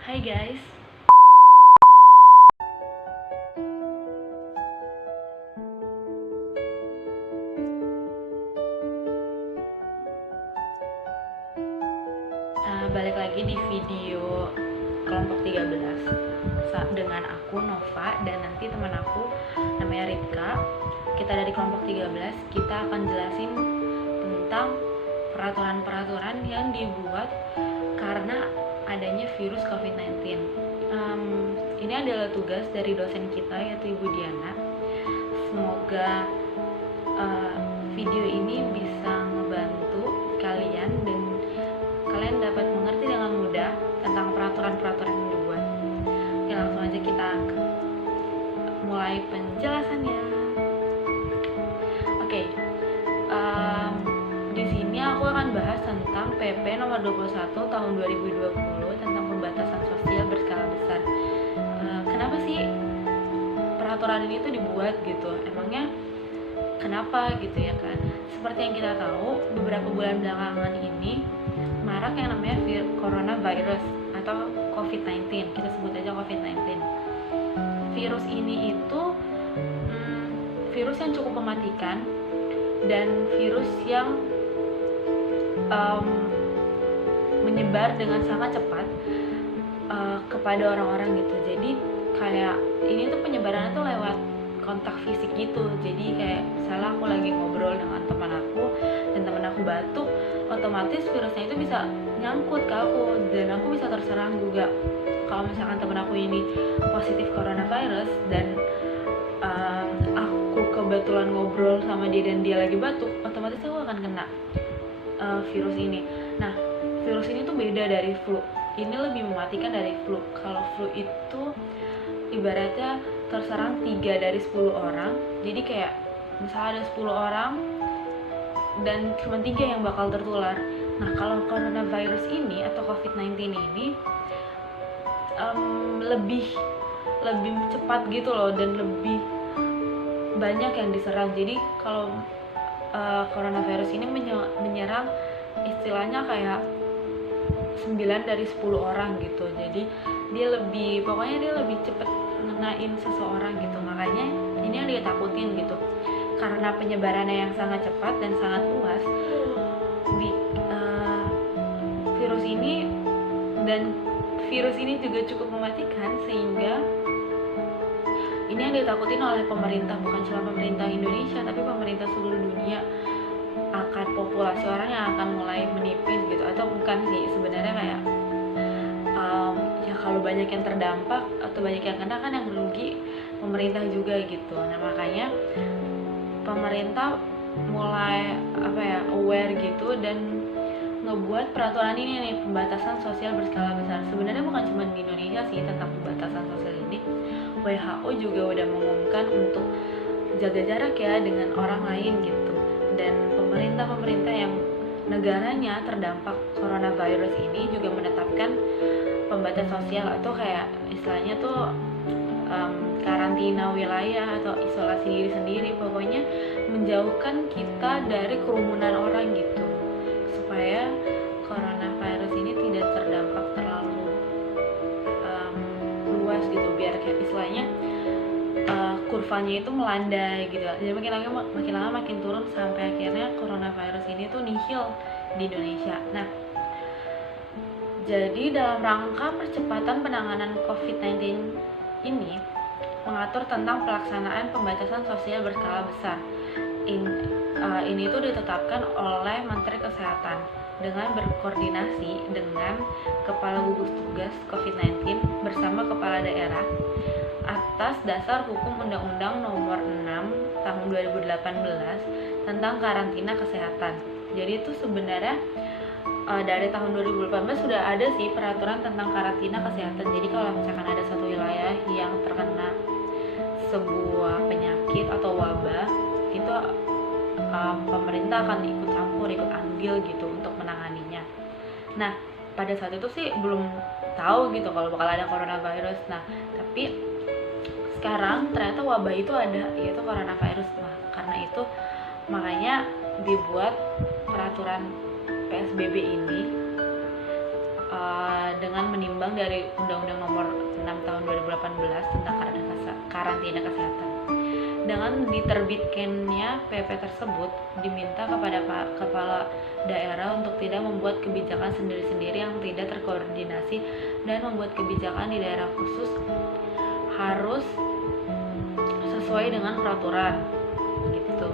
Hai guys. Balik lagi di video kelompok 13 dengan aku Nova dan nanti teman aku namanya Ripka. Kita dari kelompok 13, kita akan jelasin tentang peraturan-peraturan yang dibuat karena adanya virus COVID-19. Ini adalah tugas dari dosen kita yaitu Ibu Diana. Semoga video ini bisa ngebantu kalian dan kalian dapat mengerti dengan mudah tentang peraturan-peraturan yang dibuat. Oke, langsung aja kita mulai penjelasannya. Oke, di sini aku akan bahas tentang PP nomor 21 tahun 2020 tentang pembatasan sosial berskala besar. Kenapa sih peraturan ini tuh dibuat gitu? Emangnya kenapa gitu ya kan? Seperti yang kita tahu, beberapa bulan belakangan ini marak yang namanya coronavirus atau COVID-19. Kita sebut aja COVID-19. Virus ini itu virus yang cukup mematikan dan virus yang menyebar dengan sangat cepat kepada orang-orang gitu. Jadi kayak ini tuh penyebarannya tuh lewat kontak fisik gitu. Jadi kayak misalnya aku lagi ngobrol dengan teman aku dan teman aku batuk, otomatis virusnya itu bisa nyangkut ke aku dan aku bisa terserang juga. Kalau misalkan teman aku ini positif coronavirus dan aku kebetulan ngobrol sama dia dan dia lagi batuk, otomatis aku akan kena virus ini. Nah, virus ini tuh beda dari flu. Ini lebih mematikan dari flu. Kalau flu itu ibaratnya terserang 3 dari 10 orang. Jadi kayak misalnya ada 10 orang dan cuma 3 yang bakal tertular. Nah, kalau coronavirus ini atau COVID-19 ini lebih cepat gitu loh dan lebih banyak yang diserang. Jadi kalau coronavirus ini menyerang istilahnya kayak 9 dari 10 orang gitu. Jadi dia lebih cepat ngenain seseorang gitu. Makanya ini yang dia takutin gitu. Karena penyebarannya yang sangat cepat dan sangat luas, virus ini juga cukup mematikan, sehingga ini yang ditakutin oleh pemerintah, bukan cuma pemerintah Indonesia tapi pemerintah seluruh dunia. Akan populasi orang yang akan mulai menipis gitu, atau bukan sih sebenarnya kayak ya kalau banyak yang terdampak atau banyak yang kena kan yang rugi pemerintah juga gitu. Nah, makanya pemerintah mulai aware gitu dan ngebuat peraturan ini nih, pembatasan sosial berskala besar. Sebenarnya bukan cuma di Indonesia sih tentang pembatasan sosial ini. WHO juga udah mengumumkan untuk jaga jarak ya dengan orang lain gitu. Dan pemerintah yang negaranya terdampak coronavirus ini juga menetapkan pembatasan sosial atau kayak istilahnya tuh karantina wilayah atau isolasi diri sendiri, pokoknya menjauhkan kita dari kerumunan orang gitu, supaya coronavirus ini tidak terdampak terlalu luas gitu, biar kayak istilahnya kurvanya itu melandai gitu. Jadi makin lama makin turun sampai akhirnya coronavirus ini tuh nihil di Indonesia. Nah, jadi dalam rangka percepatan penanganan COVID-19 ini mengatur tentang pelaksanaan pembatasan sosial berskala besar. Ini tuh ditetapkan oleh Menteri Kesehatan dengan berkoordinasi dengan Kepala Gugus Tugas COVID-19 bersama Kepala Daerah atas dasar hukum Undang-Undang Nomor 6 Tahun 2018 tentang karantina kesehatan. Jadi itu sebenarnya dari tahun 2018 sudah ada sih peraturan tentang karantina kesehatan. Jadi kalau misalkan ada satu wilayah yang terkena sebuah penyakit atau wabah, itu pemerintah akan ikut andil gitu untuk menanganinya. Nah, pada saat itu sih belum tahu gitu kalau bakal ada coronavirus. Nah, tapi sekarang ternyata wabah itu ada, yaitu coronavirus. Nah, karena itu makanya dibuat peraturan PSBB ini dengan menimbang dari Undang-Undang Nomor 6 Tahun 2018 tentang karantina kesehatan. Dengan diterbitkannya PP tersebut, diminta kepada kepala daerah untuk tidak membuat kebijakan sendiri-sendiri yang tidak terkoordinasi dan membuat kebijakan di daerah khusus harus sesuai dengan peraturan gitu.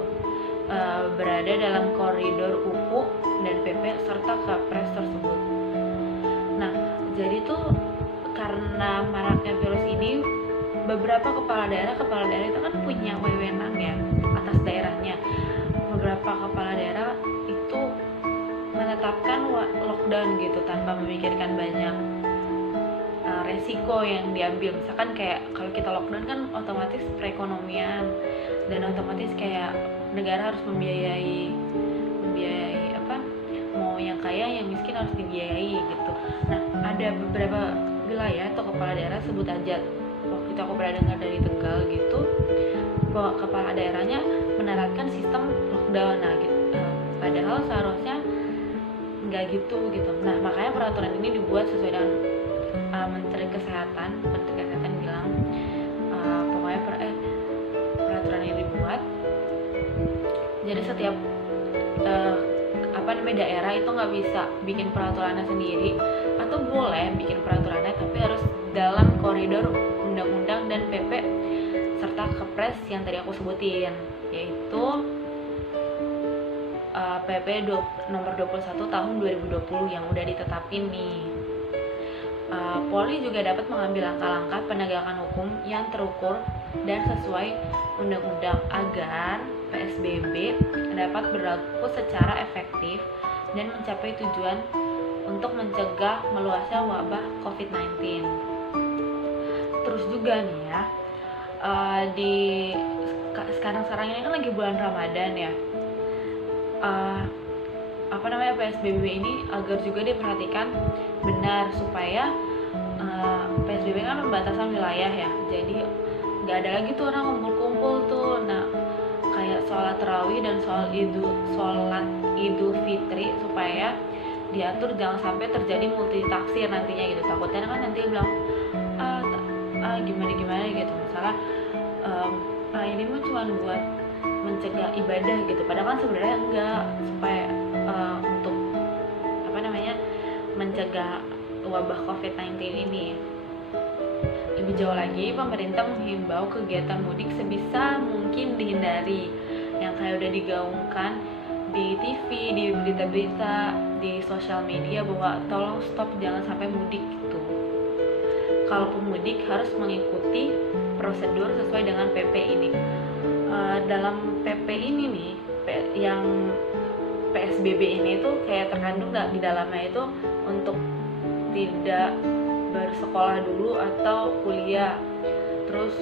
Berada dalam koridor UU dan PP serta Kepres tersebut. Nah, jadi tuh karena maraknya virus ini, beberapa kepala daerah itu kan punya wewenang ya atas daerahnya. Beberapa kepala daerah itu menetapkan lockdown gitu tanpa memikirkan banyak resiko yang diambil. Misalkan kayak kalau kita lockdown kan otomatis perekonomian dan otomatis kayak negara harus membiayai apa, mau yang kaya yang miskin harus dibiayai gitu. Nah, ada beberapa wilayah atau kepala daerah, sebut aja waktu itu aku pernah dengar dari Tegal gitu, bahwa kepala daerahnya menerapkan sistem lockdown. Nah gitu, padahal seharusnya nggak gitu. Nah, makanya peraturan ini dibuat sesuai dengan Menteri Kesehatan bilang pokoknya peraturan ini dibuat jadi setiap daerah itu nggak bisa bikin peraturannya sendiri, atau boleh bikin peraturannya tapi harus dalam koridor undang-undang dan PP serta Kepres yang tadi aku sebutin, yaitu PP nomor 21 tahun 2020 yang udah ditetapin nih. Polri juga dapat mengambil langkah-langkah penegakan hukum yang terukur dan sesuai undang-undang agar PSBB dapat berlaku secara efektif dan mencapai tujuan untuk mencegah meluasnya wabah COVID-19. Terus juga nih ya, sekarang ini kan lagi bulan Ramadan ya. PSBB ini agar juga diperhatikan benar supaya PSBB kan pembatasan wilayah ya, jadi nggak ada lagi tuh orang kumpul-kumpul tuh. Nah, kayak sholat tarawih dan sholat idul fitri supaya diatur jangan sampai terjadi multitafsir nantinya gitu. Takutnya kan nanti bilang gimana gitu, misalnya ini mah cuma buat mencegah ibadah gitu, padahal kan sebenarnya enggak, supaya untuk mencegah wabah COVID-19 ini. Lebih jauh lagi, pemerintah menghimbau kegiatan mudik sebisa mungkin dihindari, yang kayak udah digaungkan di TV, di berita-berita, di sosial media bahwa tolong stop, jangan sampai mudik gitu. Kalau pemudik harus mengikuti prosedur sesuai dengan PP ini. Dalam PP ini nih, yang PSBB ini tuh kayak terkandung di dalamnya itu untuk tidak bersekolah dulu atau kuliah, terus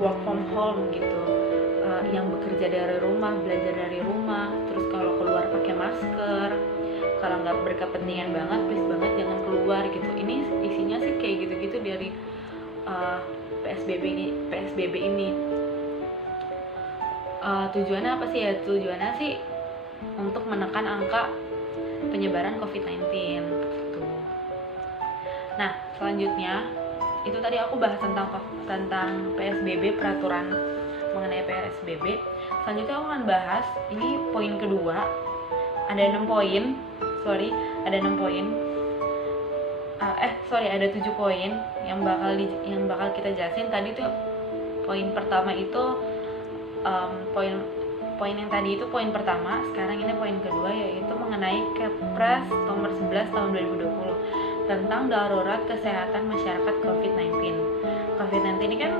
work from home gitu, yang bekerja dari rumah, belajar dari rumah, terus kalau keluar pakai masker, kalau nggak berkepentingan banget, please banget jangan keluar gitu. Ini isinya sih kayak gitu-gitu dari PSBB ini. Tujuannya apa sih ya? Tujuannya sih untuk menekan angka penyebaran COVID-19 gitu. Nah, selanjutnya itu tadi aku bahas tentang PSBB, peraturan mengenai PSBB. Selanjutnya aku akan bahas ini poin kedua. Ada 6 poin. Ada 7 poin yang bakal kita jelasin. Tadi tuh poin pertama itu poin yang tadi itu poin pertama, sekarang ini poin kedua, yaitu mengenai Kepres nomor 11 tahun 2020 tentang darurat kesehatan masyarakat COVID-19. COVID-19 ini kan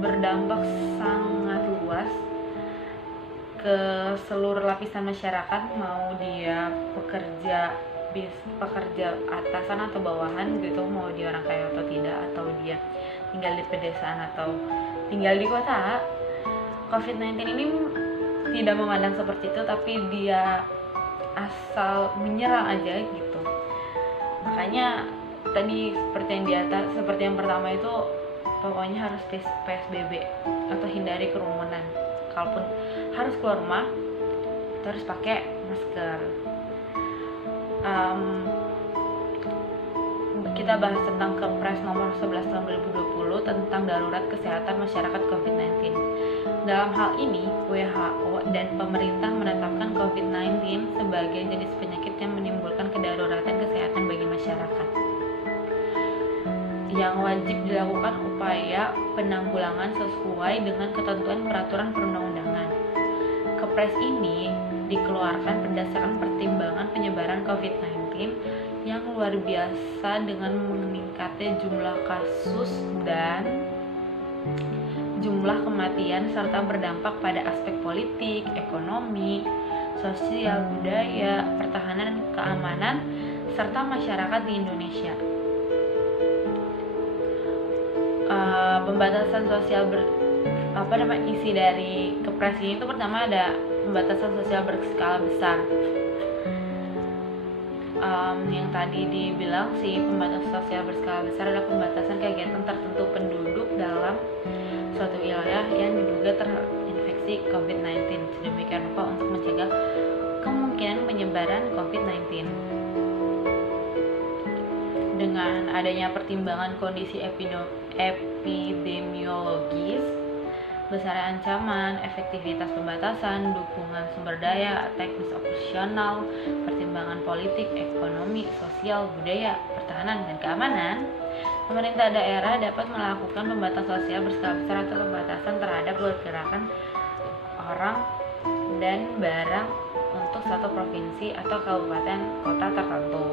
berdampak sangat luas ke seluruh lapisan masyarakat, mau dia pekerja atasan atau bawahan gitu, mau dia orang kaya atau tidak, atau dia tinggal di pedesaan atau tinggal di kota. COVID-19 ini tidak memandang seperti itu, tapi dia asal menyerang aja gitu. Makanya tadi seperti yang pertama itu pokoknya harus PSBB atau hindari kerumunan. Kalaupun harus keluar rumah, terus pakai masker. kita bahas tentang Kepres nomor 11 tahun 2020 tentang darurat kesehatan masyarakat COVID-19. Dalam hal ini, WHO dan pemerintah menetapkan COVID-19 sebagai jenis penyakit yang menimbulkan kedaruratan kesehatan bagi masyarakat, yang wajib dilakukan upaya penanggulangan sesuai dengan ketentuan peraturan perundang-undangan. Kepres ini dikeluarkan berdasarkan pertimbangan penyebaran COVID-19 yang luar biasa dengan meningkatnya jumlah kasus dan jumlah kematian serta berdampak pada aspek politik, ekonomi, sosial, budaya, pertahanan, keamanan, serta masyarakat di Indonesia. Pembatasan sosial isi dari Kepres ini itu pertama ada pembatasan sosial berskala besar. Yang tadi dibilang sih pembatasan sosial berskala besar adalah pembatasan kegiatan tertentu penduduk dalam suatu wilayah yang diduga terinfeksi COVID-19 sedemikian rupa untuk mencegah kemungkinan penyebaran COVID-19. Dengan adanya pertimbangan kondisi epidemiologis, besar ancaman, efektivitas pembatasan, dukungan sumber daya, teknis operasional, pertimbangan politik, ekonomi, sosial, budaya, pertahanan, dan keamanan, pemerintah daerah dapat melakukan pembatasan sosial berskala besar atau pembatasan terhadap pergerakan orang dan barang untuk satu provinsi atau kabupaten kota tertentu.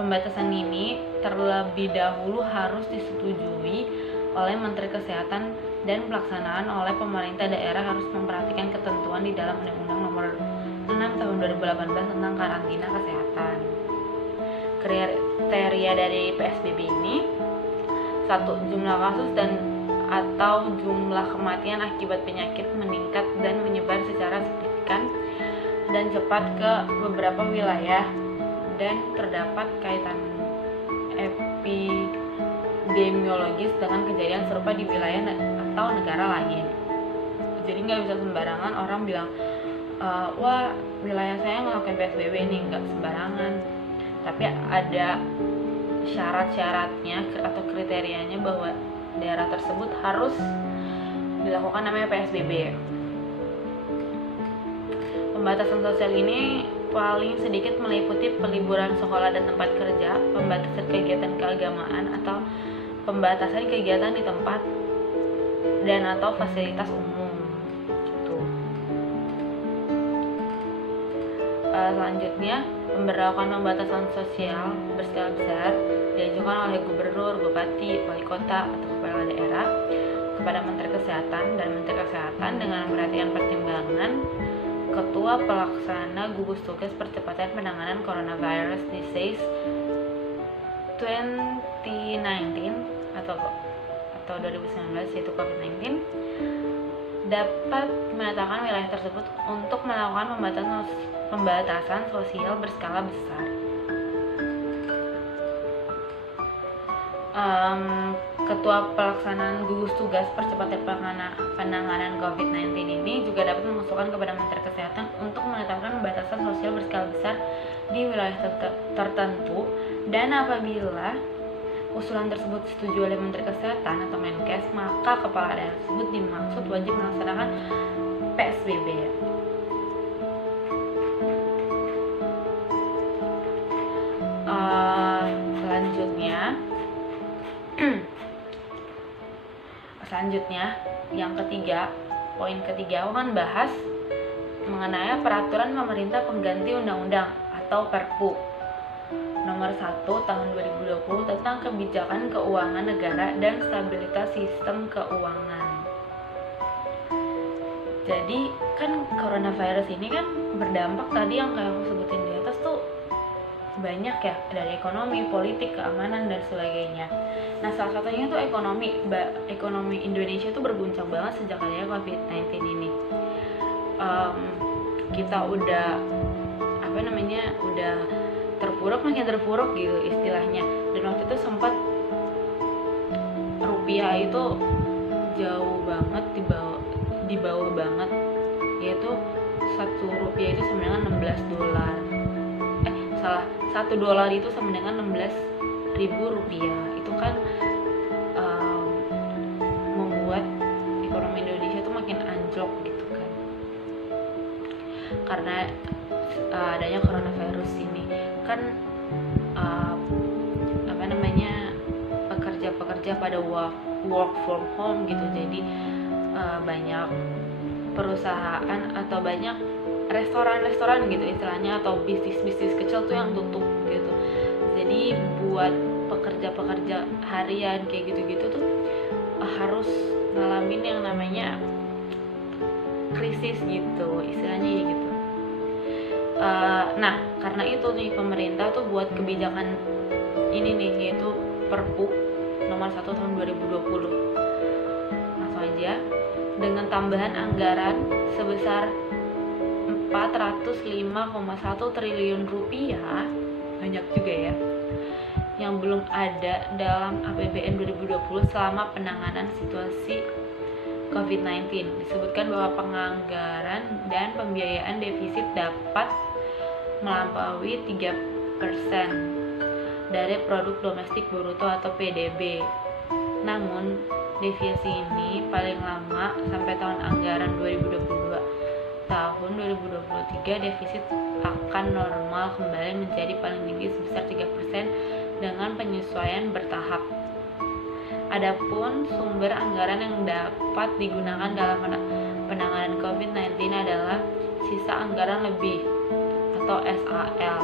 Pembatasan ini terlebih dahulu harus disetujui oleh Menteri Kesehatan dan pelaksanaan oleh pemerintah daerah harus memperhatikan ketentuan di dalam Undang-Undang Nomor 6 Tahun 2018 tentang karantina kesehatan. Kriteria dari PSBB ini: 1. Jumlah kasus dan atau jumlah kematian akibat penyakit meningkat dan menyebar secara signifikan dan cepat ke beberapa wilayah dan terdapat kaitan epidemiologis dengan kejadian serupa di wilayah atau negara lain. Jadi nggak bisa sembarangan orang bilang, wah wilayah saya ngelakuin PSBB nih, nggak sembarangan. Tapi ada syarat-syaratnya atau kriterianya bahwa daerah tersebut harus dilakukan namanya PSBB. Pembatasan sosial ini paling sedikit meliputi peliburan sekolah dan tempat kerja, pembatasan kegiatan keagamaan atau pembatasan kegiatan di tempat dan atau fasilitas umum. Selanjutnya, pemberlakuan pembatasan sosial berskala besar diajukan oleh gubernur, bupati, wali kota atau kepala daerah kepada Menteri Kesehatan, dan Menteri Kesehatan dengan memperhatikan pertimbangan Ketua Pelaksana Gugus Tugas Percepatan Penanganan Coronavirus Disease 2019 atau 2019 yaitu COVID-19 dapat menetapkan wilayah tersebut untuk melakukan pembatasan sosial berskala besar. Ketua Pelaksanaan Gugus Tugas Percepatan Penanganan COVID-19 ini juga dapat mengusulkan kepada Menteri Kesehatan untuk menetapkan pembatasan sosial berskala besar di wilayah tertentu, dan apabila usulan tersebut disetujui oleh Menteri Kesehatan atau Menkes, maka kepala daerah tersebut dimaksud wajib melaksanakan PSBB. Selanjutnya, yang ketiga, poin ketiga akan bahas mengenai peraturan pemerintah pengganti undang-undang atau Perpu nomor 1 tahun 2020 tentang kebijakan keuangan negara dan stabilitas sistem keuangan. Jadi kan coronavirus ini kan berdampak tadi yang kayak aku sebutin di atas tuh banyak ya, dari ekonomi, politik, keamanan, dan sebagainya. Nah, salah satunya tuh ekonomi Indonesia tuh berguncang banget sejak adanya COVID-19 ini. Kita udah makin terpuruk gitu istilahnya. Dan waktu itu sempat rupiah itu jauh banget di bawah banget, yaitu 1 rupiah itu sama dengan $16. salah, $1 itu sama dengan 16.000 rupiah. Itu kan membuat ekonomi Indonesia itu makin anjlok gitu kan, karena adanya coronavirus ini kan. Pekerja pada work from home gitu, jadi banyak perusahaan atau banyak restoran gitu istilahnya, atau bisnis kecil tuh yang tutup gitu. Jadi buat pekerja harian kayak gitu tuh harus ngalamin yang namanya krisis gitu istilahnya ya gitu. Nah karena itu nih pemerintah tuh buat kebijakan ini nih, yaitu Perpu nomor 1 tahun 2020. Langsung aja, dengan tambahan anggaran sebesar 405,1 triliun rupiah, banyak juga ya, yang belum ada dalam APBN 2020 selama penanganan situasi COVID-19. Disebutkan bahwa penganggaran dan pembiayaan defisit dapat melampaui 3% dari produk domestik bruto atau PDB. Namun, deviasi ini paling lama sampai tahun anggaran 2022. Tahun 2023 defisit akan normal kembali menjadi paling tinggi sebesar 3% dengan penyesuaian bertahap. Adapun sumber anggaran yang dapat digunakan dalam penanganan COVID-19 adalah sisa anggaran lebih atau SAL,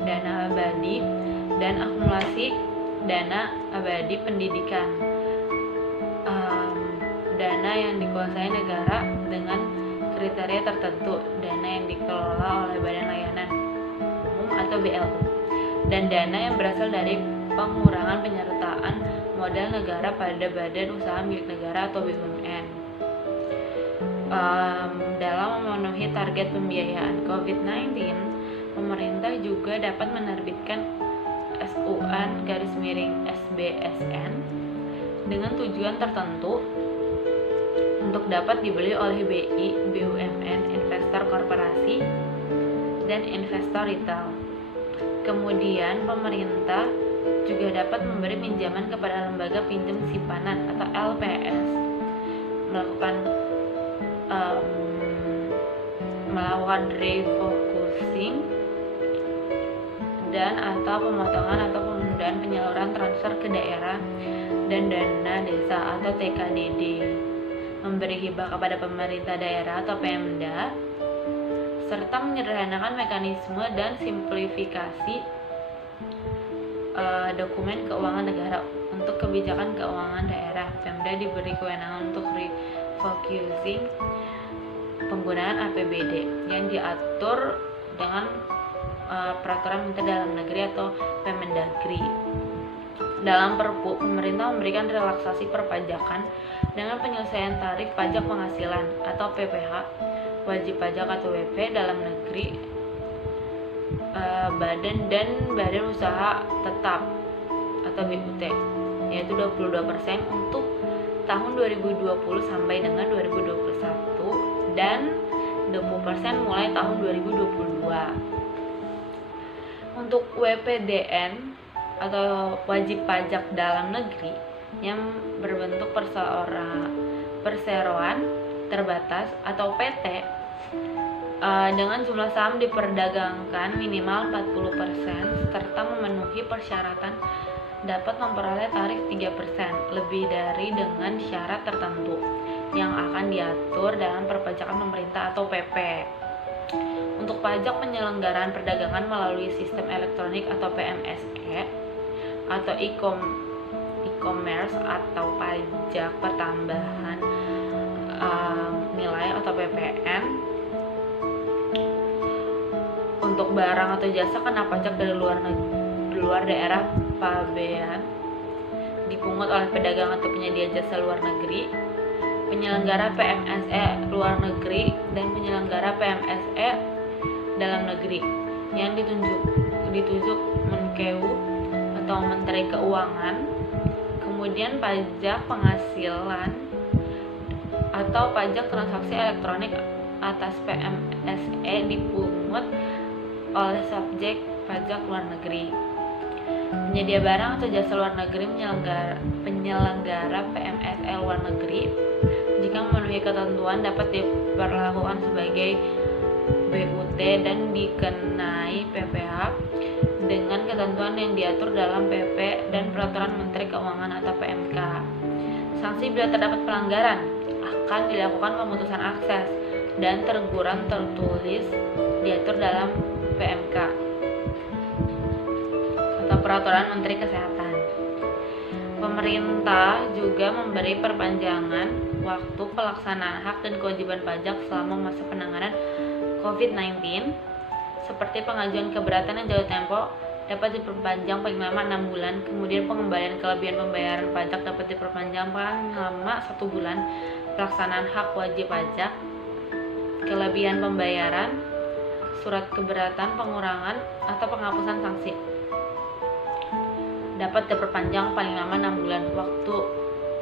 dana abadi, dan akumulasi dana abadi pendidikan, dana yang dikuasai negara dengan kriteria tertentu, dana yang dikelola oleh Badan Layanan Umum atau BLU, dan dana yang berasal dari pengurangan penyertaan modal negara pada badan usaha milik negara atau BUMN. Dalam memenuhi target pembiayaan COVID-19, pemerintah juga dapat menerbitkan SUN/SBSN dengan tujuan tertentu untuk dapat dibeli oleh BI, BUMN, investor korporasi, dan investor retail. Kemudian pemerintah juga dapat memberi pinjaman kepada lembaga pinjam simpanan atau LPS, melakukan refocusing dan atau pemotongan atau penundaan penyaluran transfer ke daerah dan dana desa atau TKDD, memberi hibah kepada pemerintah daerah atau Pemda, serta menyederhanakan mekanisme dan simplifikasi dokumen keuangan negara. Untuk kebijakan keuangan daerah, Pemda diberi kewenangan untuk refocusing penggunaan APBD yang diatur dengan peraturan Menteri Dalam Negeri atau Permendagri. Dalam Perpu, pemerintah memberikan relaksasi perpajakan dengan penyelesaian tarif pajak penghasilan atau PPH, wajib pajak atau WP dalam negeri, badan usaha tetap atau BUT, yaitu 22% untuk tahun 2020 sampai dengan 2021 dan 20% mulai tahun 2022. Untuk WPDN atau wajib pajak dalam negeri yang berbentuk perseroan terbatas atau PT dengan jumlah saham diperdagangkan minimal 40% serta memenuhi persyaratan dapat memperoleh tarif 3% lebih dari dengan syarat tertentu yang akan diatur dalam perpajakan pemerintah atau PP. Untuk pajak penyelenggaraan perdagangan melalui sistem elektronik atau PMSE atau e-commerce atau pajak pertambahan nilai atau PPN, untuk barang atau jasa kena pajak dari luar daerah pabean dipungut oleh pedagang atau penyedia jasa luar negeri, penyelenggara PMSE luar negeri, dan penyelenggara PMSE dalam negeri yang ditunjuk Menkeu atau Menteri Keuangan. Kemudian pajak penghasilan atau pajak transaksi elektronik atas PMSE dipungut oleh subjek pajak luar negeri. Penyedia barang atau jasa luar negeri penyelenggara PMSL luar negeri jika memenuhi ketentuan dapat diperlakukan sebagai BUT dan dikenai PPh dengan ketentuan yang diatur dalam PP dan Peraturan Menteri Keuangan atau PMK. Sanksi bila terdapat pelanggaran akan dilakukan pemutusan akses dan teguran tertulis diatur dalam PMK atau Peraturan Menteri Kesehatan. Pemerintah juga memberi perpanjangan waktu pelaksanaan hak dan kewajiban pajak selama masa penanganan COVID-19 seperti pengajuan keberatan yang jatuh tempo dapat diperpanjang paling lama 6 bulan, kemudian pengembalian kelebihan pembayaran pajak dapat diperpanjang paling lama 1 bulan, pelaksanaan hak wajib pajak, kelebihan pembayaran, surat keberatan, pengurangan atau penghapusan sanksi dapat diperpanjang paling lama 6 bulan. Waktu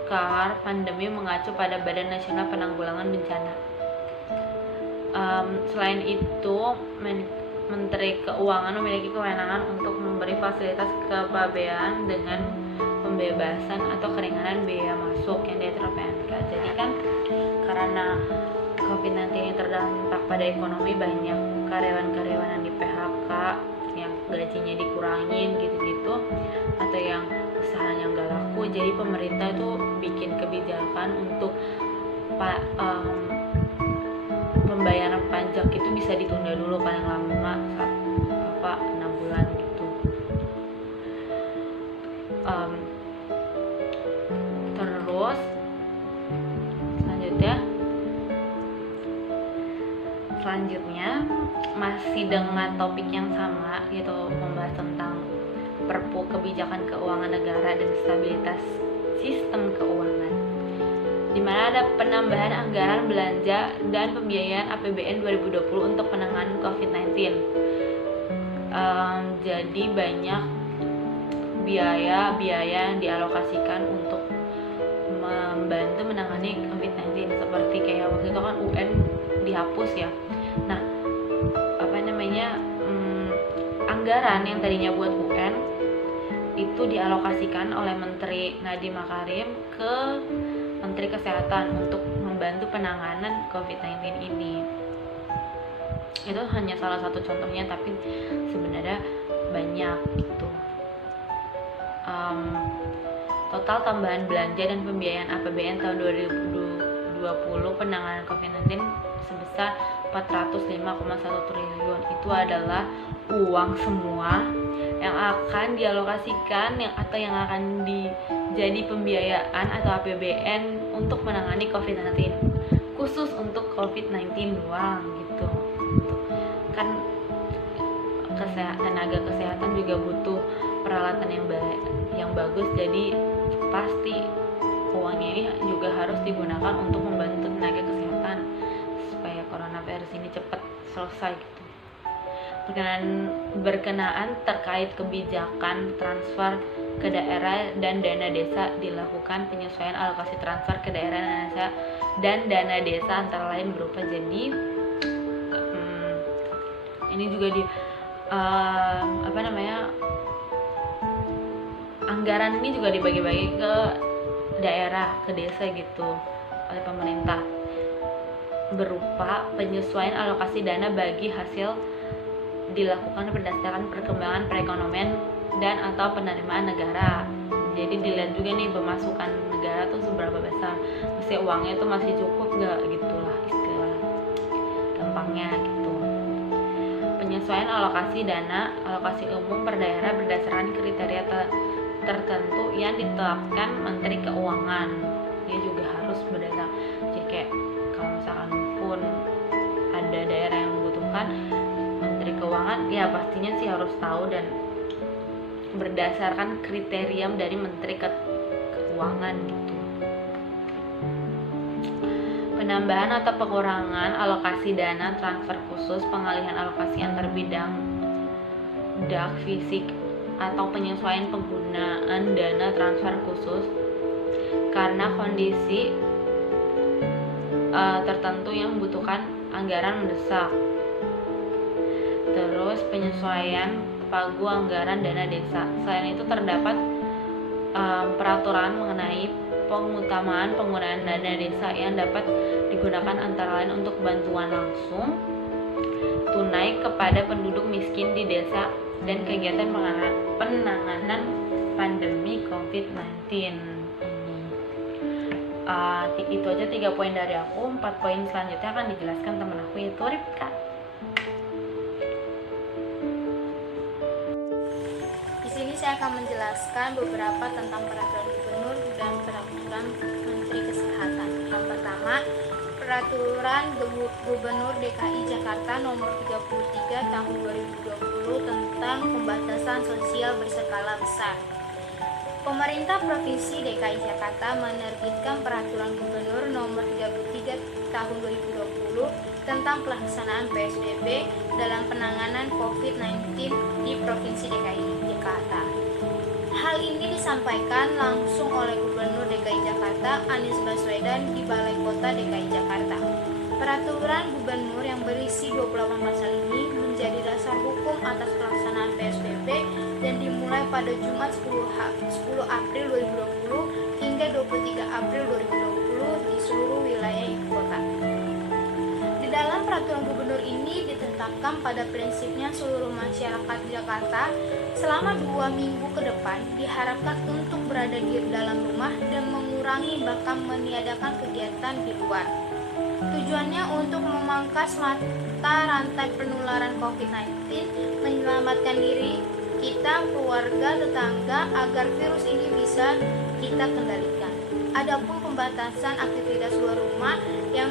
kelar pandemi mengacu pada Badan Nasional Penanggulangan Bencana. Selain itu, Menteri Keuangan memiliki kewenangan untuk memberi fasilitas kepabean dengan pembebasan atau keringanan biaya masuk yang diatur PMK. Jadi kan karena COVID-19 ini terdampak pada ekonomi, banyak karyawan-karyawan yang di PHK, yang gajinya dikurangin gitu-gitu, atau yang usahanya nggak laku. Jadi pemerintah itu bikin kebijakan untuk pembayaran pajak itu bisa ditunda dulu paling lama 6 bulan gitu. Terus selanjutnya masih dengan topik yang sama, yaitu membahas tentang Perpu Kebijakan Keuangan Negara dan Stabilitas Sistem Keuangan, di mana ada penambahan anggaran belanja dan pembiayaan APBN 2020 untuk penanganan COVID-19. Jadi banyak biaya yang dialokasikan untuk membantu menangani COVID-19, seperti kayak waktu itu kan UN dihapus ya. Nah, anggaran yang tadinya buat UN itu dialokasikan oleh Menteri Nadiem Makarim ke Menteri Kesehatan untuk membantu penanganan COVID-19 ini. Itu hanya salah satu contohnya, tapi sebenarnya banyak gitu. Total tambahan belanja dan pembiayaan APBN tahun 2020 penanganan COVID-19 sebesar 405,1 triliun. Itu adalah uang semua yang akan dialokasikan atau yang akan jadi pembiayaan atau APBN untuk menangani COVID-19, khusus untuk COVID-19 doang gitu. Kan tenaga kesehatan juga butuh peralatan yang bagus, jadi pasti uangnya ini juga harus digunakan untuk membantu tenaga kesehatan supaya coronavirus ini cepat selesai gitu. Berkenaan terkait kebijakan transfer ke daerah dan dana desa, dilakukan penyesuaian alokasi transfer ke daerah dan dana desa antara lain berupa, jadi ini juga anggaran ini juga dibagi-bagi ke daerah, ke desa gitu oleh pemerintah, berupa penyesuaian alokasi dana bagi hasil dilakukan berdasarkan perkembangan perekonomian dan atau penerimaan negara. Jadi dilihat juga nih pemasukan negara tuh seberapa besar, mesti uangnya tuh masih cukup gak, gitulah istilah gampangnya gitu. Penyesuaian alokasi dana alokasi umum per daerah berdasarkan kriteria tertentu yang ditetapkan Menteri Keuangan. Dia juga harus berdasarkan, jadi kayak kalau misalkan pun ada daerah yang membutuhkan, Menteri Keuangan ya pastinya sih harus tahu dan berdasarkan kriteria dari Menteri Keuangan gitu. Penambahan atau pengurangan alokasi dana transfer khusus, pengalihan alokasi antar bidang DAK fisik, atau penyesuaian penggunaan dana transfer khusus karena kondisi tertentu yang membutuhkan anggaran mendesak. terus penyesuaian pagu anggaran dana desa. Selain itu terdapat peraturan mengenai pengutamaan penggunaan dana desa yang dapat digunakan antara lain untuk bantuan langsung tunai kepada penduduk miskin di desa dan kegiatan penanganan pandemi COVID-19 ini. Itu aja 3 poin dari aku. 4 poin selanjutnya akan dijelaskan teman aku, yaitu Ripka. Di sini saya akan menjelaskan beberapa tentang peraturan gubernur dan peraturan Menteri Kesehatan. Yang pertama, Peraturan Gubernur DKI Jakarta Nomor 33 Tahun 2020 tentang pembatasan sosial berskala besar. Pemerintah Provinsi DKI Jakarta menerbitkan Peraturan Gubernur Nomor 33 Tahun 2020 tentang pelaksanaan PSBB dalam penanganan COVID-19 di Provinsi DKI Jakarta. Hal ini disampaikan langsung oleh Gubernur DKI Jakarta Anies Baswedan di Balai Kota DKI Jakarta. Peraturan Gubernur yang berisi 28 pasal ini menjadi dasar hukum atas pelaksanaan PSBB dan dimulai pada Jumat 10 April 2020 hingga 23 April 2020 di seluruh wilayah ibu kota. Di dalam peraturan gubernur ini ditetapkan pada prinsipnya seluruh masyarakat Jakarta selama 2 minggu ke depan diharapkan untuk berada di dalam rumah dan mengurangi bahkan meniadakan kegiatan di luar. Tujuannya untuk memangkas mata rantai penularan COVID-19, menyelamatkan diri kita, keluarga, tetangga agar virus ini bisa kita kendalikan. Adapun pembatasan aktivitas luar rumah yang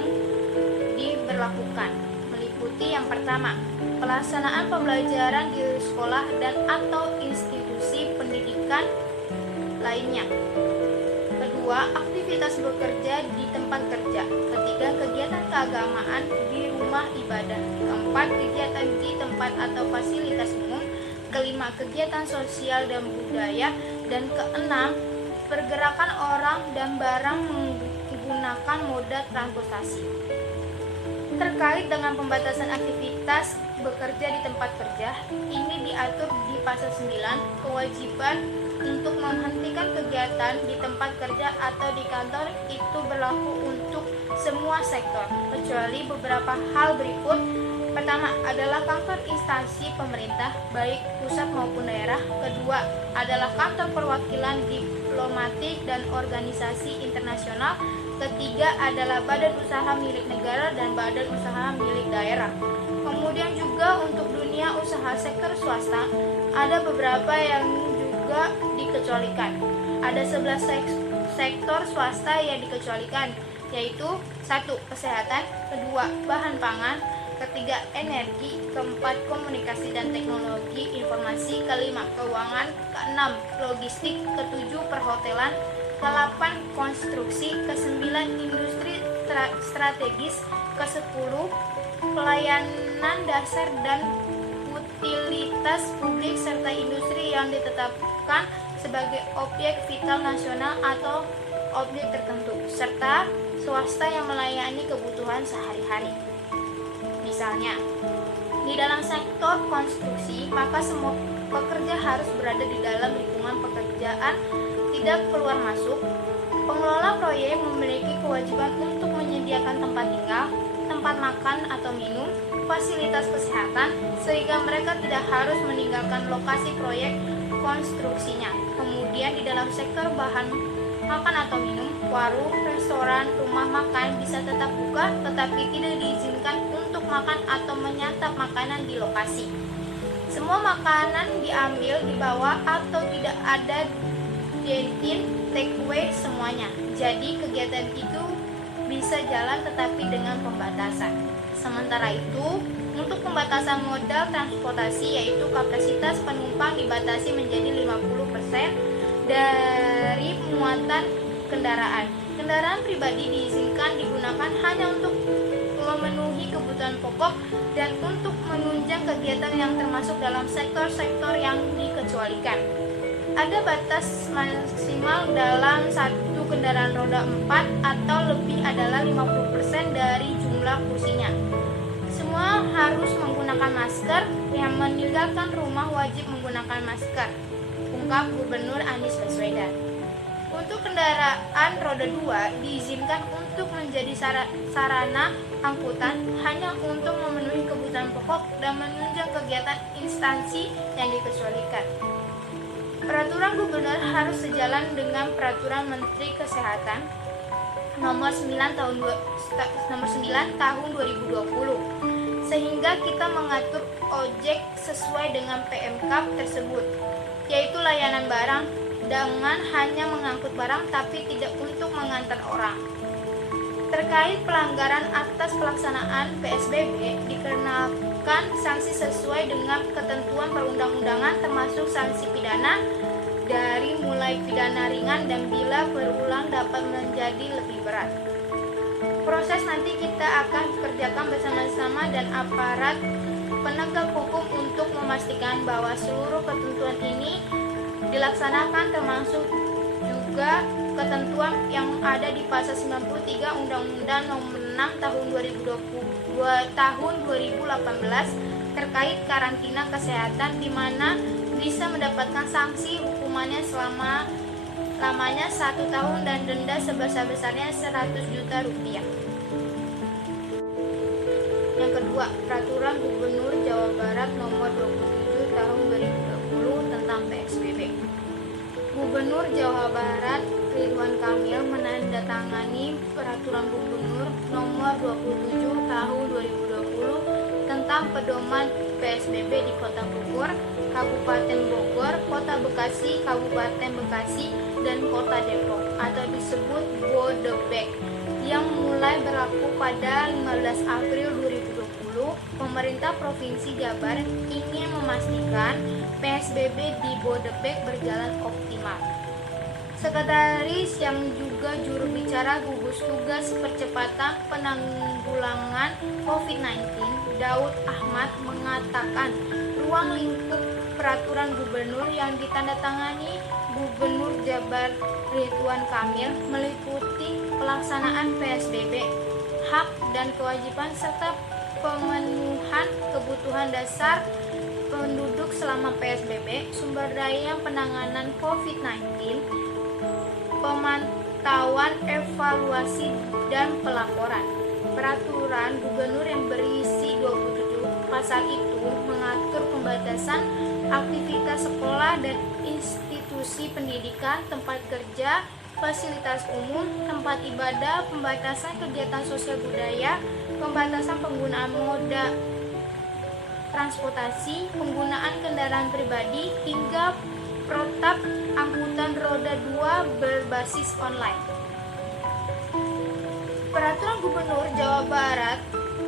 diberlakukan meliputi yang pertama, pelaksanaan pembelajaran di sekolah dan atau institusi pendidikan lainnya. Kedua, aktivitas bekerja di tempat kerja. Ketiga, kegiatan keagamaan di rumah ibadah. Keempat, kegiatan di tempat atau fasilitas umum. Kelima, kegiatan sosial dan budaya. Dan keenam, pergerakan orang dan barang menggunakan moda transportasi. Terkait dengan pembatasan aktivitas bekerja di tempat kerja, ini diatur di pasal 9, kewajiban untuk menghentikan kegiatan di tempat kerja atau di kantor itu berlaku untuk semua sektor, kecuali beberapa hal berikut. Pertama adalah kantor instansi pemerintah, baik pusat maupun daerah. Kedua adalah kantor perwakilan diplomatik dan organisasi internasional. Ketiga adalah badan usaha milik negara dan badan usaha milik daerah. Kemudian juga untuk dunia usaha sektor swasta, ada beberapa yang juga dikecualikan. Ada 11 sektor swasta yang dikecualikan, yaitu 1. Kesehatan, kedua bahan pangan, ketiga energi, keempat komunikasi dan teknologi informasi, kelima keuangan, keenam logistik, ketujuh perhotelan, ke-8 konstruksi, ke-9 industri strategis, ke-10 pelayanan dasar dan utilitas publik serta industri yang ditetapkan sebagai objek vital nasional atau objek tertentu, serta swasta yang melayani kebutuhan sehari-hari. Misalnya, di dalam sektor konstruksi, maka semua pekerja harus berada di dalam lingkungan pekerjaan, tidak keluar masuk. Pengelola proyek memiliki kewajiban untuk menyediakan tempat tinggal, tempat makan atau minum, fasilitas kesehatan, sehingga mereka tidak harus meninggalkan lokasi proyek konstruksinya. Kemudian di dalam sektor bahan makan atau minum, warung, restoran, rumah makan bisa tetap buka, tetapi tidak diizinkan untuk makan atau menyantap makanan di lokasi. Semua makanan diambil, dibawa, atau tidak ada dine-in, take away semuanya. Jadi kegiatan itu bisa jalan tetapi dengan pembatasan. Sementara itu, untuk pembatasan modal transportasi, yaitu kapasitas penumpang dibatasi menjadi 50% dari muatan kendaraan. Kendaraan pribadi diizinkan digunakan hanya untuk memenuhi kebutuhan pokok dan untuk menunjang kegiatan yang termasuk dalam sektor-sektor yang dikecualikan. Ada batas maksimal dalam satu kendaraan roda 4 atau lebih adalah 50% dari jumlah kursinya. Semua semua harus menggunakan masker, yang meninggalkan rumah wajib menggunakan masker, ungkap Gubernur Anies Baswedan. Untuk kendaraan roda 2 diizinkan untuk menjadi sarana angkutan hanya untuk memenuhi kebutuhan pokok dan menunjang kegiatan instansi yang dikecualikan. Peraturan gubernur harus sejalan dengan peraturan Menteri Kesehatan nomor 9 tahun 2020, sehingga kita mengatur ojek sesuai dengan PMK tersebut, yaitu layanan barang dengan hanya mengangkut barang tapi tidak untuk mengantar orang. Terkait pelanggaran atas pelaksanaan PSBB, dikenakan sanksi sesuai dengan ketentuan perundang-undangan, termasuk sanksi pidana dari mulai pidana ringan dan bila berulang dapat menjadi lebih berat. Proses nanti kita akan kerjakan bersama-sama dan aparat penegak hukum untuk memastikan bahwa seluruh ketentuan ini dilaksanakan, termasuk juga ketentuan yang ada di pasal 93 Undang-Undang Nomor 6 tahun 2018 terkait karantina kesehatan, di mana bisa mendapatkan sanksi hukumannya lamanya 1 tahun dan denda sebesar-besarnya 100 juta rupiah. Yang kedua, Peraturan Gubernur Jawa Barat Nomor 27 Tahun 2020 tentang PSBB. Gubernur Jawa Barat Ridwan Kamil menandatangani Peraturan Gubernur Nomor 27 Tahun 2020 tentang pedoman PSBB di Kota Bogor, Kabupaten Bogor, Kota Bekasi, Kabupaten Bekasi, dan Kota Depok atau disebut Bodebek, yang mulai berlaku pada 15 April 2020. Pemerintah Provinsi Jabar ingin memastikan PSBB di Bodebek berjalan optimal. Sekretaris yang juga juru bicara gugus tugas percepatan penanggulangan COVID-19, Daud Ahmad, mengatakan ruang lingkup peraturan gubernur yang ditandatangani Gubernur Jabar Ridwan Kamil meliputi pelaksanaan PSBB, hak dan kewajiban serta pemenuhan kebutuhan dasar penduduk selama PSBB, sumber daya penanganan COVID-19, pemantauan, evaluasi, dan pelaporan. Peraturan gubernur yang berisi 27 pasal itu mengatur pembatasan aktivitas sekolah dan institusi pendidikan, tempat kerja, fasilitas umum, tempat ibadah, pembatasan kegiatan sosial budaya, pembatasan penggunaan moda transportasi, penggunaan kendaraan pribadi, hingga protap angkutan roda 2 berbasis online. Peraturan Gubernur Jawa Barat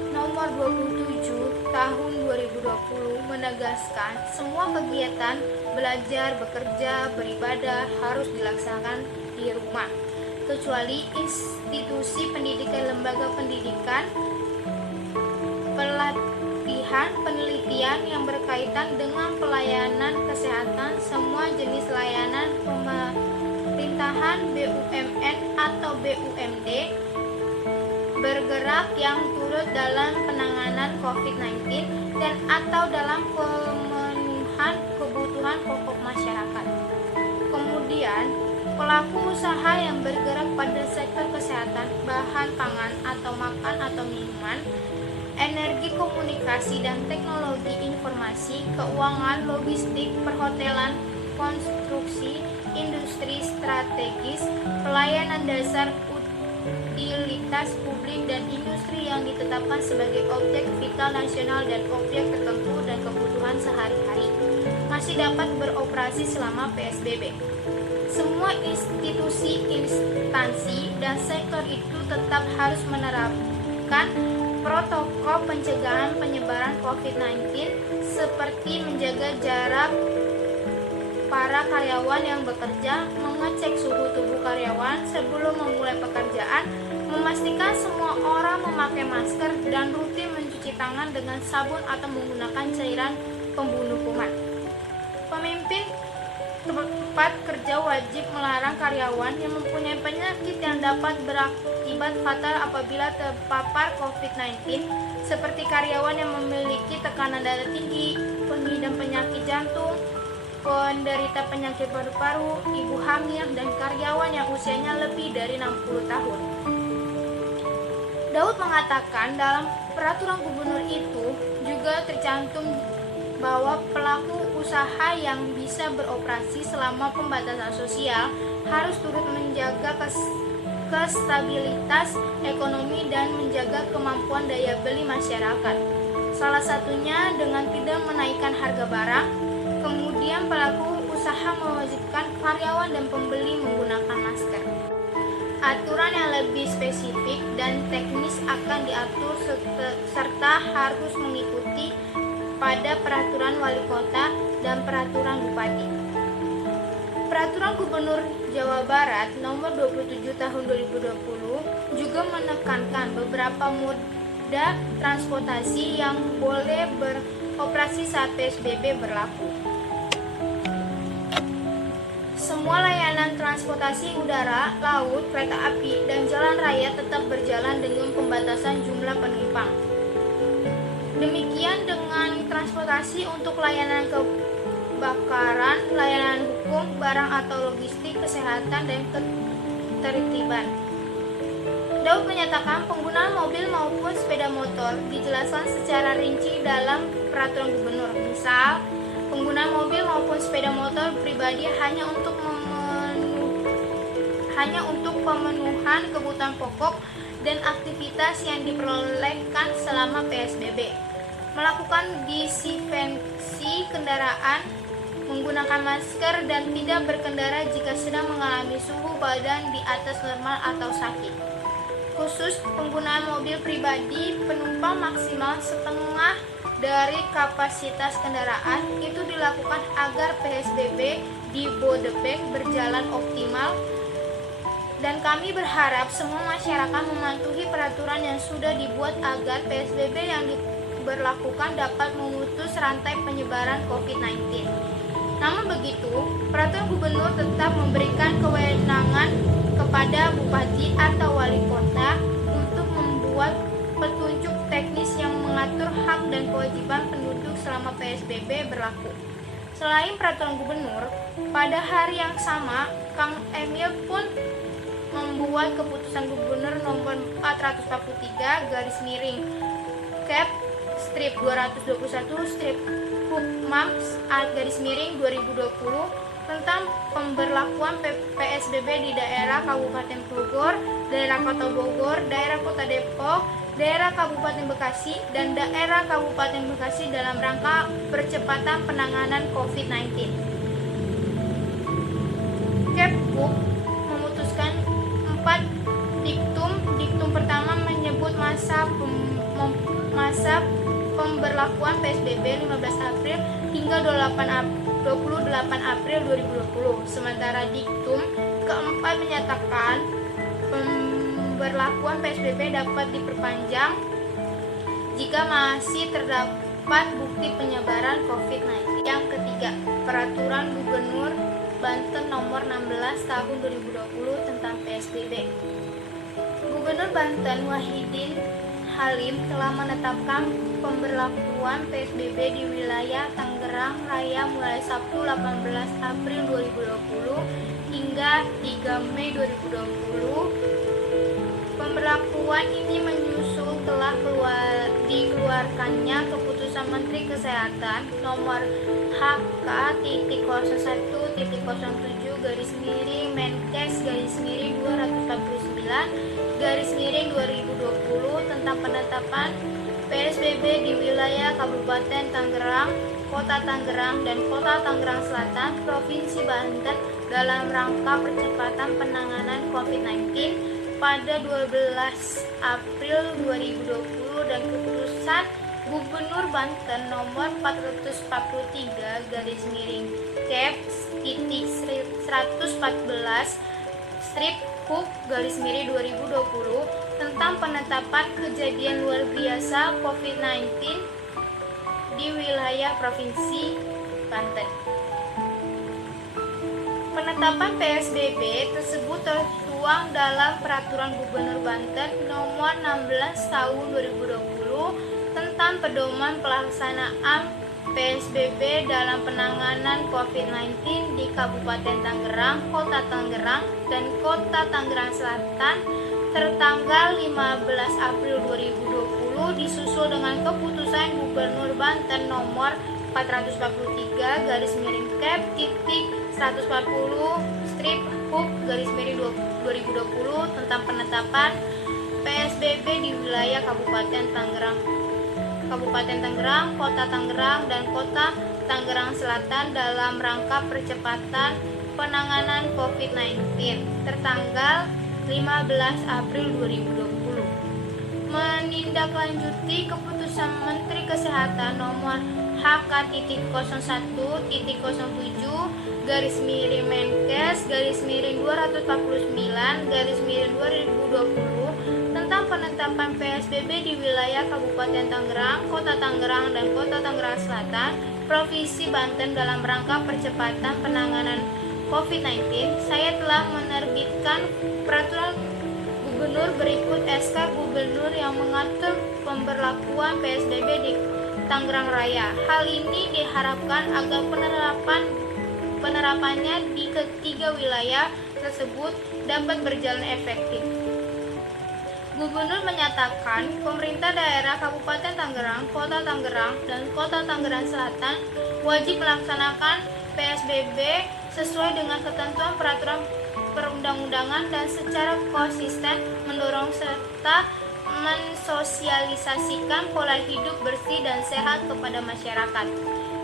Nomor 27 Tahun 2020 menegaskan semua kegiatan belajar, bekerja, beribadah harus dilaksanakan di rumah, kecuali institusi pendidikan, lembaga pendidikan, pelatihan, penelitian yang berkaitan dengan pelayanan kesehatan, semua jenis layanan pemerintahan, BUMN atau BUMD bergerak yang turut dalam penanganan COVID-19 dan atau dalam pemenuhan kebutuhan pokok masyarakat. Kemudian, pelaku usaha yang bergerak pada sektor kesehatan, bahan pangan atau makan atau minuman, energi, komunikasi dan teknologi informasi, keuangan, logistik, perhotelan, konstruksi, industri strategis, pelayanan dasar, utilitas publik dan industri yang ditetapkan sebagai objek vital nasional dan objek tertentu dan kebutuhan sehari-hari masih dapat beroperasi selama PSBB. Semua institusi, instansi, dan sektor itu tetap harus menerapkan protokol pencegahan penyebaran COVID-19 seperti menjaga jarak para karyawan yang bekerja, mengecek suhu tubuh karyawan sebelum memulai pekerjaan, memastikan semua orang memakai masker, dan rutin mencuci tangan dengan sabun atau menggunakan cairan pembunuh kuman. Pemimpin tempat kerja wajib melarang karyawan yang mempunyai penyakit yang dapat berakibat fatal apabila terpapar COVID-19 seperti karyawan yang memiliki tekanan darah tinggi, pengidap penyakit jantung, penderita penyakit paru-paru, ibu hamil, dan karyawan yang usianya lebih dari 60 tahun. Daud mengatakan dalam peraturan gubernur itu juga tercantum bahwa pelaku usaha yang bisa beroperasi selama pembatasan sosial harus turut menjaga kestabilitas ekonomi dan menjaga kemampuan daya beli masyarakat. Salah satunya dengan tidak menaikkan harga barang. Kemudian pelaku usaha mewajibkan karyawan dan pembeli menggunakan masker. Aturan yang lebih spesifik dan teknis akan diatur serta harus mengikuti pada peraturan wali kota dan peraturan bupati. Peraturan Gubernur Jawa Barat nomor 27 tahun 2020 juga menekankan beberapa moda transportasi yang boleh beroperasi saat PSBB berlaku. Semua layanan transportasi udara, laut, kereta api, dan jalan raya tetap berjalan dengan pembatasan jumlah penumpang. Demikian dengan transportasi untuk layanan kebakaran, layanan hukum, barang atau logistik, kesehatan, dan ketertiban. Daud menyatakan penggunaan mobil maupun sepeda motor dijelaskan secara rinci dalam peraturan gubernur. Misal, penggunaan mobil maupun sepeda motor pribadi hanya untuk pemenuhan kebutuhan pokok dan aktivitas yang diperbolehkan selama PSBB. Melakukan disinfeksi kendaraan, menggunakan masker, dan tidak berkendara jika sedang mengalami suhu badan di atas normal atau sakit. Khusus penggunaan mobil pribadi, penumpang maksimal setengah dari kapasitas kendaraan itu dilakukan agar PSBB di Bodebek berjalan optimal, dan kami berharap semua masyarakat mematuhi peraturan yang sudah dibuat agar PSBB yang diberlakukan dapat memutus rantai penyebaran COVID-19. Namun begitu, peraturan gubernur tetap memberikan kewenangan kepada bupati atau wali kota untuk membuat petunjuk teknis yang mengatur hak dan kewajiban penduduk selama PSBB berlaku. Selain peraturan gubernur, pada hari yang sama, Kang Emil pun membuat keputusan gubernur nomor 443 garis miring Kep strip 221 strip Hukmam garis miring 2020 tentang pemberlakuan PSBB di daerah Kabupaten Bogor, daerah Kota Bogor, daerah Kota Depok, daerah Kabupaten Bekasi, dan daerah Kabupaten Bekasi dalam rangka percepatan penanganan COVID-19. Kepuk memutuskan 4 diktum. Diktum pertama menyebut masa pemberlakuan PSBB 15 April hingga 28 April 2020. Sementara diktum keempat menyatakan pemberlakuan PSBB dapat diperpanjang jika masih terdapat bukti penyebaran COVID-19. Yang ketiga, Peraturan Gubernur Banten nomor 16 tahun 2020 tentang PSBB. Gubernur Banten Wahidin Halim telah menetapkan pemberlakuan PSBB di wilayah Tangerang Raya mulai Sabtu 18 April 2020 hingga 3 Mei 2020. Pemberlakuan ini menyusul telah dikeluarkannya keputusan Menteri Kesehatan nomor HK-01-07 garis miring Menkes garis miring 249 garis miring 2020 tentang penetapan PSBB di wilayah Kabupaten Tangerang, Kota Tangerang, dan Kota Tangerang Selatan, Provinsi Banten dalam rangka percepatan penanganan COVID-19 pada 12 April 2020 dan keputusan Gubernur Banten nomor 443 garis miring Kep titik 114 strip Hub garis miring 2020 tentang penetapan kejadian luar biasa COVID-19 di wilayah Provinsi Banten. Penetapan PSBB tersebut tertuang dalam Peraturan Gubernur Banten nomor 16 tahun 2020 dalam pedoman pelaksanaan PSBB dalam penanganan COVID-19 di Kabupaten Tangerang, Kota Tangerang, dan Kota Tangerang Selatan tertanggal 15 April 2020 disusul dengan keputusan Gubernur Banten nomor 443 garis miring Kep titik 140 strip hub garis miring 2020 tentang penetapan PSBB di wilayah Kabupaten Tangerang, Kota Tangerang, dan Kota Tangerang Selatan dalam rangka percepatan penanganan COVID-19 tertanggal 15 April 2020. Menindaklanjuti keputusan Menteri Kesehatan nomor HK.01.07 garis miring Menkes garis miring 249 garis miring 2020 tentang penetapan PSBB di wilayah Kabupaten Tangerang, Kota Tangerang, dan Kota Tangerang Selatan, Provinsi Banten dalam rangka percepatan penanganan COVID-19, saya telah menerbitkan peraturan Gubernur berikut SK Gubernur yang mengatur pemberlakuan PSBB di Tangerang Raya. Hal ini diharapkan agar penerapannya di ketiga wilayah tersebut dapat berjalan efektif. Gubernur menyatakan pemerintah daerah Kabupaten Tangerang, Kota Tangerang, dan Kota Tangerang Selatan wajib melaksanakan PSBB sesuai dengan ketentuan peraturan perundang-undangan dan secara konsisten mendorong serta mensosialisasikan pola hidup bersih dan sehat kepada masyarakat.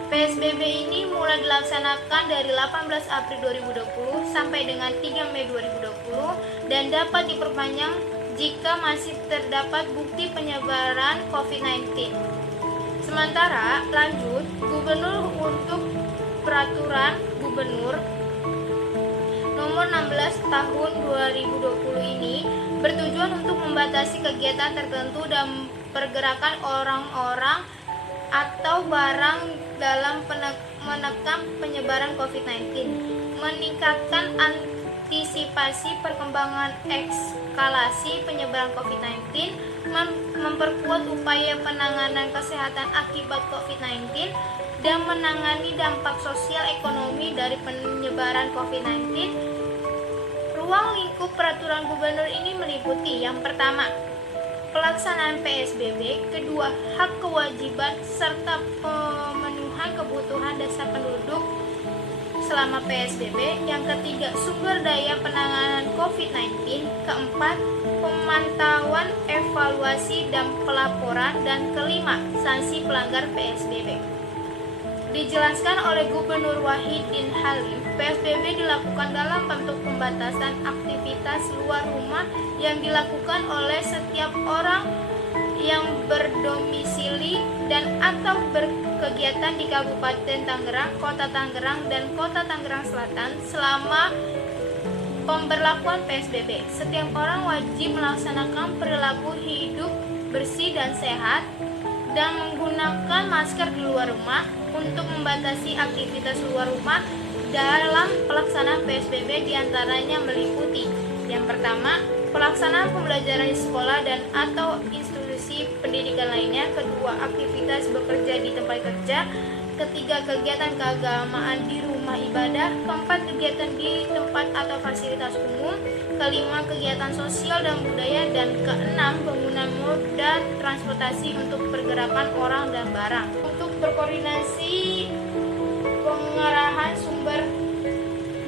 PSBB ini mulai dilaksanakan dari 18 April 2020 sampai dengan 3 Mei 2020 dan dapat diperpanjang jika masih terdapat bukti penyebaran COVID-19. Sementara, lanjut, Gubernur untuk Peraturan Gubernur nomor 16 tahun 2020 ini bertujuan untuk membatasi kegiatan tertentu dan pergerakan orang-orang atau barang dalam menekan penyebaran COVID-19, meningkatkan antisipasi perkembangan eskalasi penyebaran COVID-19, memperkuat upaya penanganan kesehatan akibat COVID-19, dan menangani dampak sosial ekonomi dari penyebaran COVID-19. Ruang lingkup peraturan gubernur ini meliputi yang pertama, pelaksanaan PSBB, kedua, hak kewajiban serta pemenuhan kebutuhan dasar penduduk selama PSBB, yang ketiga, sumber daya penanganan COVID-19, keempat, pemantauan, evaluasi, dan pelaporan, dan kelima, sanksi pelanggar PSBB. Dijelaskan oleh Gubernur Wahidin Halim, PSBB dilakukan dalam bentuk pembatasan aktivitas luar rumah yang dilakukan oleh setiap orang yang berdomisili dan atau berkegiatan di Kabupaten Tangerang, Kota Tangerang, dan Kota Tangerang Selatan selama pemberlakuan PSBB. Setiap orang wajib melaksanakan perilaku hidup bersih dan sehat dan menggunakan masker di luar rumah untuk membatasi aktivitas luar rumah dalam pelaksanaan PSBB diantaranya meliputi yang pertama, pelaksanaan pembelajaran di sekolah dan atau institusi pendidikan lainnya, kedua, aktivitas bekerja di tempat kerja, ketiga, kegiatan keagamaan di rumah ibadah, keempat, kegiatan di tempat atau fasilitas umum, kelima, kegiatan sosial dan budaya, dan keenam, penggunaan moda transportasi untuk pergerakan orang dan barang. Untuk berkoordinasi pengarahan sumber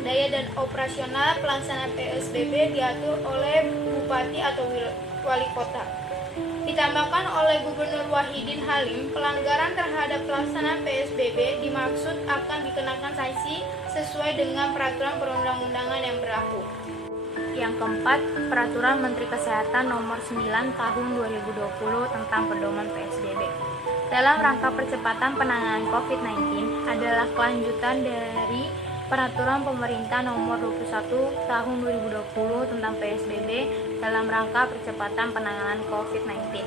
daya dan operasional pelaksanaan PSBB diatur oleh Bupati atau Wali Kota. Ditambahkan oleh Gubernur Wahidin Halim, pelanggaran terhadap pelaksanaan PSBB dimaksud akan dikenakan sanksi sesuai dengan peraturan perundang-undangan yang berlaku. Yang keempat, Peraturan Menteri Kesehatan Nomor 9 Tahun 2020 tentang pedoman PSBB. Dalam rangka percepatan penanganan COVID-19 adalah kelanjutan dari Peraturan Pemerintah Nomor 21 Tahun 2020 tentang PSBB dalam rangka percepatan penanganan COVID-19.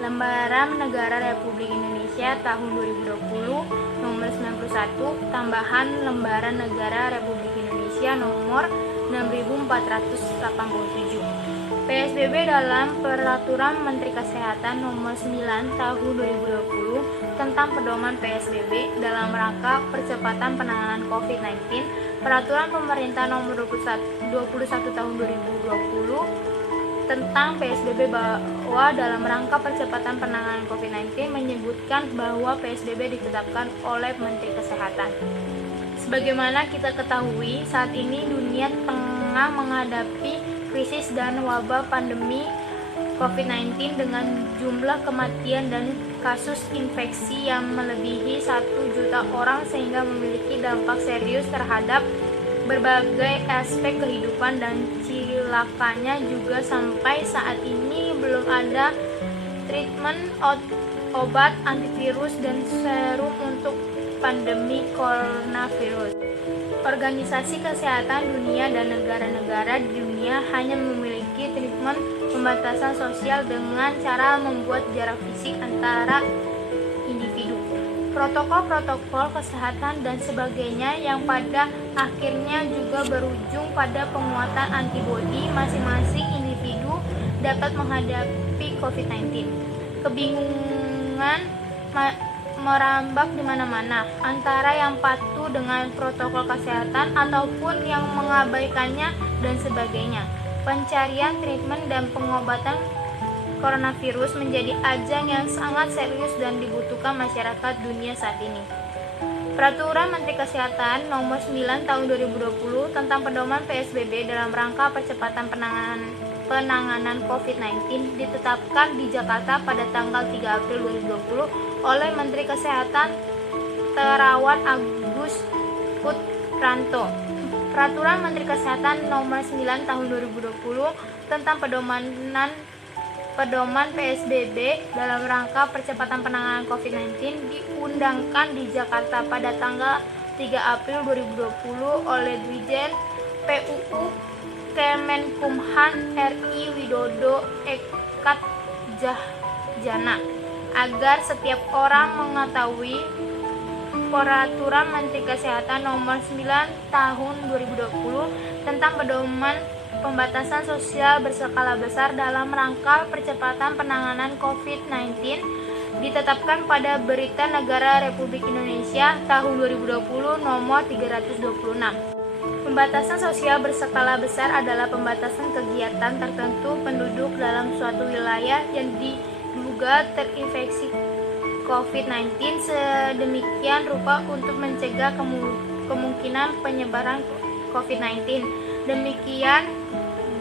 Lembaran Negara Republik Indonesia Tahun 2020 Nomor 91 tambahan Lembaran Negara Republik Indonesia Nomor 6487. PSBB dalam Peraturan Menteri Kesehatan Nomor 9 Tahun 2020 tentang pedoman PSBB dalam rangka percepatan penanganan COVID-19, Peraturan Pemerintah Nomor 21 Tahun 2020 tentang PSBB bahwa dalam rangka percepatan penanganan COVID-19 menyebutkan bahwa PSBB ditetapkan oleh Menteri Kesehatan. Sebagaimana kita ketahui, saat ini dunia tengah menghadapi krisis dan wabah pandemi COVID-19 dengan jumlah kematian dan kasus infeksi yang melebihi 1 juta orang sehingga memiliki dampak serius terhadap berbagai aspek kehidupan, dan cilakanya juga sampai saat ini belum ada treatment, obat antivirus dan serum untuk pandemi coronavirus. Organisasi Kesehatan Dunia dan negara-negara di dunia hanya memiliki treatment pembatasan sosial dengan cara membuat jarak fisik antara individu, protokol-protokol kesehatan dan sebagainya yang pada akhirnya juga berujung pada penguatan antibodi masing-masing individu dapat menghadapi COVID-19. Kebingungan merambak di mana-mana, antara yang patuh dengan protokol kesehatan ataupun yang mengabaikannya dan sebagainya. Pencarian treatment dan pengobatan coronavirus menjadi ajang yang sangat serius dan dibutuhkan masyarakat dunia saat ini. Peraturan Menteri Kesehatan Nomor 9 Tahun 2020 tentang pedoman PSBB dalam rangka percepatan penanganan COVID-19 ditetapkan di Jakarta pada tanggal 3 April 2020 oleh Menteri Kesehatan Terawan Agus Putranto. Peraturan Menteri Kesehatan Nomor 9 Tahun 2020 tentang pedoman PSBB dalam rangka percepatan penanganan COVID-19 diundangkan di Jakarta pada tanggal 3 April 2020 oleh Dirjen PUU Kemenkumham RI Widodo Ekatjana agar setiap orang mengetahui Peraturan Menteri Kesehatan Nomor 9 Tahun 2020 tentang pedoman pembatasan sosial berskala besar dalam rangka percepatan penanganan COVID-19 ditetapkan pada Berita Negara Republik Indonesia Tahun 2020 Nomor 326. Pembatasan sosial berskala besar adalah pembatasan kegiatan tertentu penduduk dalam suatu wilayah yang diduga terinfeksi COVID-19 sedemikian rupa untuk mencegah kemungkinan penyebaran COVID-19. Demikian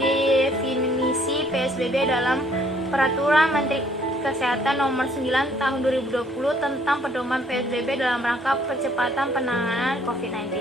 definisi PSBB dalam Peraturan Menteri Kesehatan Nomor 9 Tahun 2020 tentang pedoman PSBB dalam rangka percepatan penanganan COVID-19.